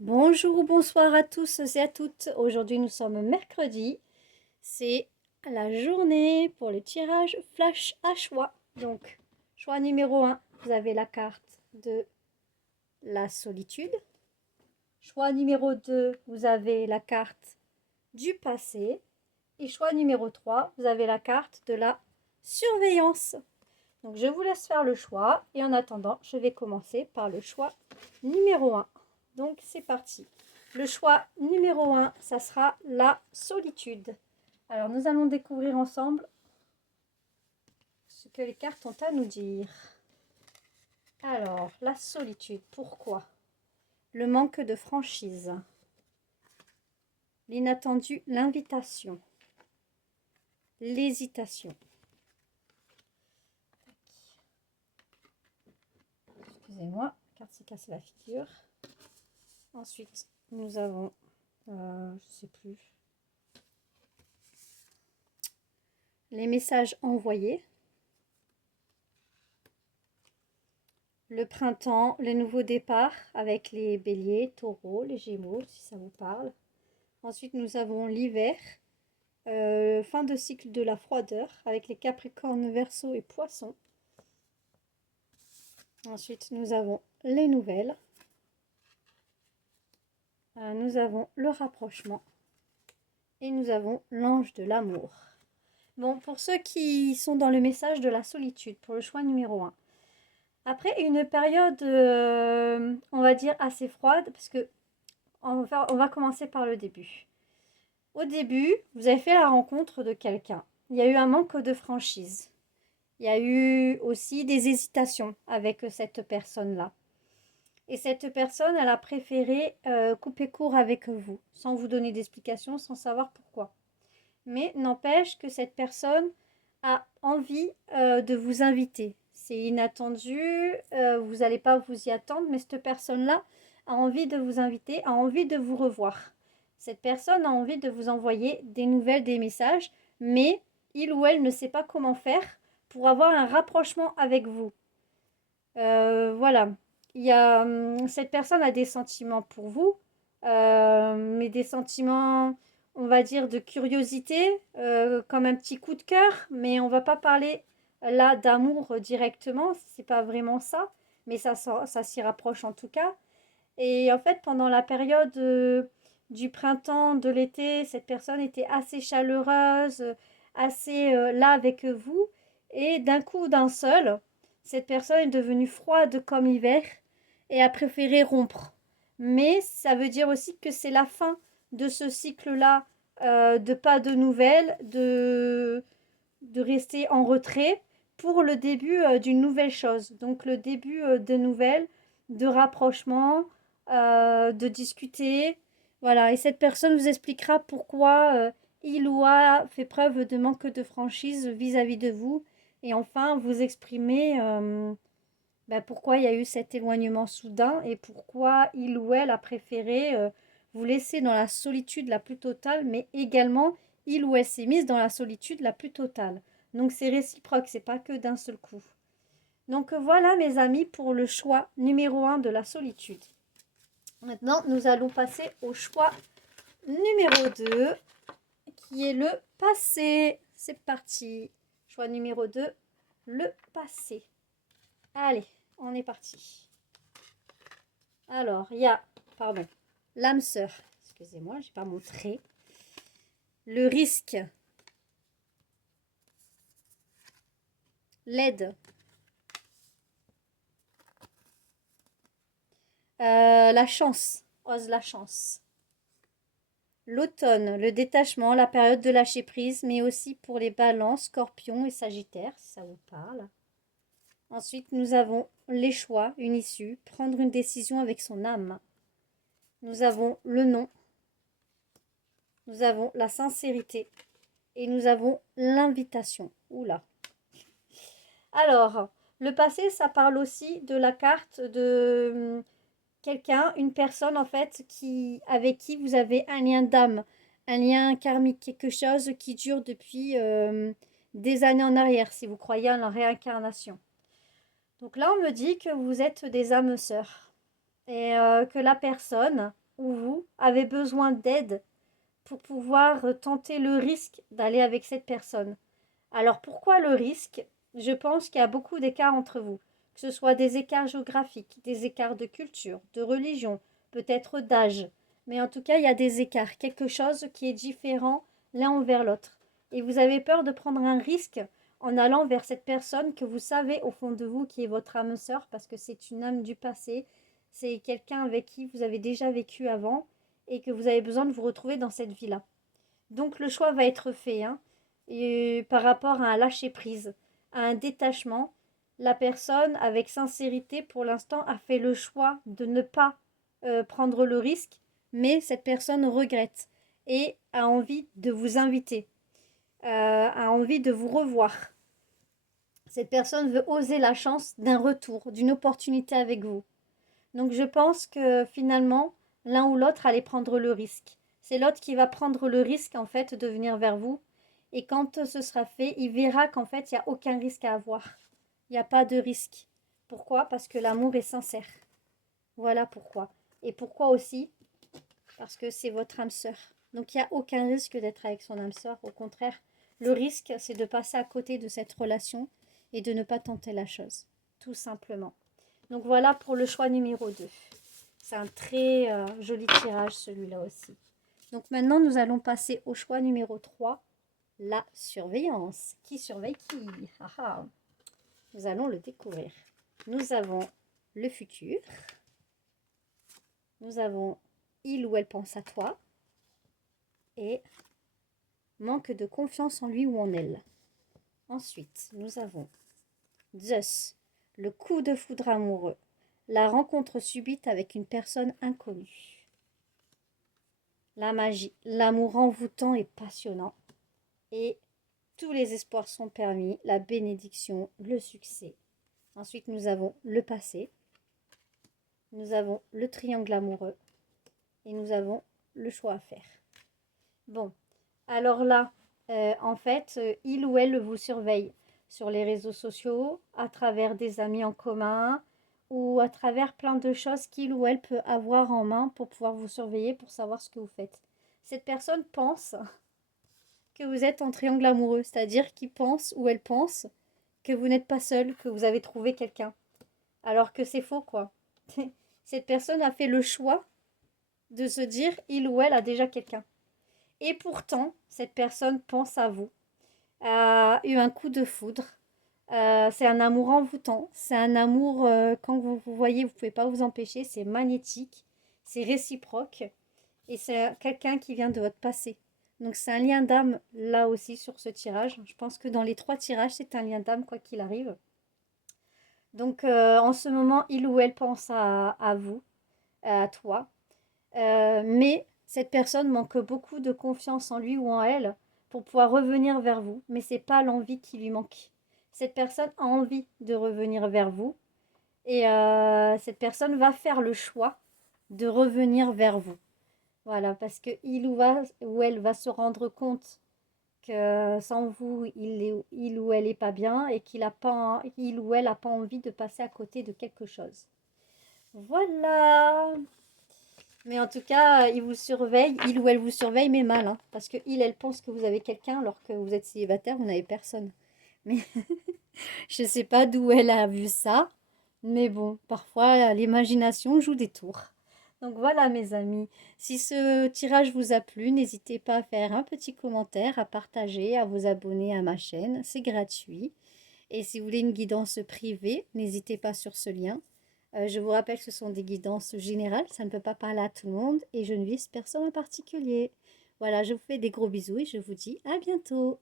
Bonjour ou bonsoir à tous et à toutes. Aujourd'hui, nous sommes mercredi. C'est la journée pour le tirage flash à choix. Donc, choix numéro 1, vous avez la carte de la solitude. Choix numéro 2, vous avez la carte du passé. Et choix numéro 3, vous avez la carte de la surveillance. Donc, je vous laisse faire le choix. Et en attendant, je vais commencer par le choix numéro 1. Donc, c'est parti. Le choix numéro 1, ça sera la solitude. Alors, nous allons découvrir ensemble ce que les cartes ont à nous dire. Alors, la solitude, pourquoi? Le manque de franchise. L'inattendu, l'invitation. L'hésitation. Excusez-moi, la carte s'est cassée la figure. Ensuite, nous avons, je ne sais plus, les messages envoyés. Le printemps, les nouveaux départs avec les béliers, taureaux, les gémeaux, si ça vous parle. Ensuite, nous avons l'hiver, fin de cycle de la froideur avec les capricornes, verseaux et poissons. Ensuite, nous avons les nouvelles. Nous avons le rapprochement. Et nous avons l'ange de l'amour. Bon, pour ceux qui sont dans le message de la solitude, pour le choix numéro 1. Après une période, on va dire, assez froide, parce que on va commencer par le début. Au début, vous avez fait la rencontre de quelqu'un. Il y a eu un manque de franchise. Il y a eu aussi des hésitations avec cette personne-là. Et cette personne, elle a préféré couper court avec vous, sans vous donner d'explication, sans savoir pourquoi. Mais n'empêche que cette personne a envie de vous inviter. C'est inattendu, vous n'allez pas vous y attendre, mais cette personne-là a envie de vous inviter, a envie de vous revoir. Cette personne a envie de vous envoyer des nouvelles, des messages, mais il ou elle ne sait pas comment faire pour avoir un rapprochement avec vous. Voilà. Cette personne a des sentiments pour vous, mais des sentiments, on va dire, de curiosité, comme un petit coup de cœur, mais on va pas parler là d'amour directement, c'est pas vraiment ça, mais ça s'y rapproche en tout cas. Et en fait, pendant la période du printemps, de l'été, cette personne était assez chaleureuse, assez là avec vous. Et d'un coup, d'un seul, cette personne est devenue froide comme l'hiver et a préféré rompre. Mais ça veut dire aussi que c'est la fin de ce cycle-là, de pas de nouvelles, de rester en retrait pour le début d'une nouvelle chose. Donc le début de nouvelles, de rapprochement, de discuter. Voilà, et cette personne vous expliquera pourquoi il ou a fait preuve de manque de franchise vis-à-vis de vous. Et enfin, vous exprimer pourquoi il y a eu cet éloignement soudain et pourquoi il ou elle a préféré vous laisser dans la solitude la plus totale, mais également il ou elle s'est mise dans la solitude la plus totale. Donc c'est réciproque, c'est pas que d'un seul coup. Donc voilà mes amis pour le choix numéro 1 de la solitude. Maintenant, nous allons passer au choix numéro 2 qui est le passé. C'est parti. Choix numéro 2, le passé. Allez, on est parti. Alors, il y a, pardon, l'âme sœur. Excusez-moi, je n'ai pas montré. Le risque. L'aide. La chance. Ose la chance. L'automne, le détachement, la période de lâcher prise, mais aussi pour les balances, scorpions et sagittaires, si ça vous parle. Ensuite, nous avons les choix, une issue, prendre une décision avec son âme. Nous avons le non. Nous avons la sincérité. Et nous avons l'invitation. Oula. Alors, le passé, ça parle aussi de la carte de quelqu'un, une personne en fait, avec qui vous avez un lien d'âme, un lien karmique, quelque chose qui dure depuis des années en arrière, si vous croyez en la réincarnation. Donc là, on me dit que vous êtes des âmes sœurs et que la personne ou vous avez besoin d'aide pour pouvoir tenter le risque d'aller avec cette personne. Alors pourquoi le risque? Je pense qu'il y a beaucoup d'écarts entre vous, que ce soit des écarts géographiques, des écarts de culture, de religion, peut-être d'âge. Mais en tout cas, il y a des écarts, quelque chose qui est différent l'un envers l'autre. Et vous avez peur de prendre un risque en allant vers cette personne que vous savez au fond de vous qui est votre âme sœur, parce que c'est une âme du passé, c'est quelqu'un avec qui vous avez déjà vécu avant et que vous avez besoin de vous retrouver dans cette vie-là. Donc le choix va être fait, hein, et par rapport à un lâcher-prise, à un détachement. La personne, avec sincérité, pour l'instant, a fait le choix de ne pas prendre le risque, mais cette personne regrette et a envie de vous inviter, a envie de vous revoir. Cette personne veut oser la chance d'un retour, d'une opportunité avec vous. Donc je pense que finalement, l'un ou l'autre allait prendre le risque. C'est l'autre qui va prendre le risque en fait de venir vers vous. Et quand ce sera fait, il verra qu'en fait, il n'y a aucun risque à avoir. Il n'y a pas de risque. Pourquoi? Parce que l'amour est sincère. Voilà pourquoi. Et pourquoi aussi? Parce que c'est votre âme sœur. Donc il n'y a aucun risque d'être avec son âme sœur. Au contraire, le risque, c'est de passer à côté de cette relation et de ne pas tenter la chose. Tout simplement. Donc voilà pour le choix numéro 2. C'est un très joli tirage celui-là aussi. Donc maintenant nous allons passer au choix numéro 3, la surveillance. Qui surveille qui? Ah ah. Nous allons le découvrir. Nous avons le futur. Nous avons il ou elle pense à toi. Et manque de confiance en lui ou en elle. Ensuite, nous avons Zeus, le coup de foudre amoureux. La rencontre subite avec une personne inconnue. La magie, l'amour envoûtant et passionnant. Et tous les espoirs sont permis, la bénédiction, le succès. Ensuite, nous avons le passé. Nous avons le triangle amoureux. Et nous avons le choix à faire. Bon, alors là, en fait, il ou elle vous surveille sur les réseaux sociaux, à travers des amis en commun, ou à travers plein de choses qu'il ou elle peut avoir en main pour pouvoir vous surveiller, pour savoir ce que vous faites. Cette personne pense que vous êtes en triangle amoureux, c'est-à-dire qu'il pense ou elle pense que vous n'êtes pas seul, que vous avez trouvé quelqu'un. Alors que c'est faux, quoi. Cette personne a fait le choix de se dire il ou elle a déjà quelqu'un. Et pourtant, cette personne pense à vous, a eu un coup de foudre. C'est un amour envoûtant, c'est un amour, quand vous vous voyez, vous ne pouvez pas vous empêcher, c'est magnétique, c'est réciproque, et c'est quelqu'un qui vient de votre passé. Donc c'est un lien d'âme là aussi sur ce tirage. Je pense que dans les 3 tirages, c'est un lien d'âme quoi qu'il arrive. Donc en ce moment, il ou elle pense à vous, à toi. Mais cette personne manque beaucoup de confiance en lui ou en elle pour pouvoir revenir vers vous. Mais c'est pas l'envie qui lui manque. Cette personne a envie de revenir vers vous. Et cette personne va faire le choix de revenir vers vous. Voilà, parce que ou elle va se rendre compte que sans vous, il ou elle n'est pas bien et il ou elle n'a pas envie de passer à côté de quelque chose. Voilà. Mais en tout cas, il vous surveille, il ou elle vous surveille, mais mal, hein, parce que elle pense que vous avez quelqu'un alors que vous êtes célibataire, vous n'avez personne. Mais je ne sais pas d'où elle a vu ça, mais bon, parfois l'imagination joue des tours. Donc voilà mes amis, si ce tirage vous a plu, n'hésitez pas à faire un petit commentaire, à partager, à vous abonner à ma chaîne, c'est gratuit. Et si vous voulez une guidance privée, n'hésitez pas sur ce lien. Je vous rappelle que ce sont des guidances générales, ça ne peut pas parler à tout le monde et je ne vise personne en particulier. Voilà, je vous fais des gros bisous et je vous dis à bientôt.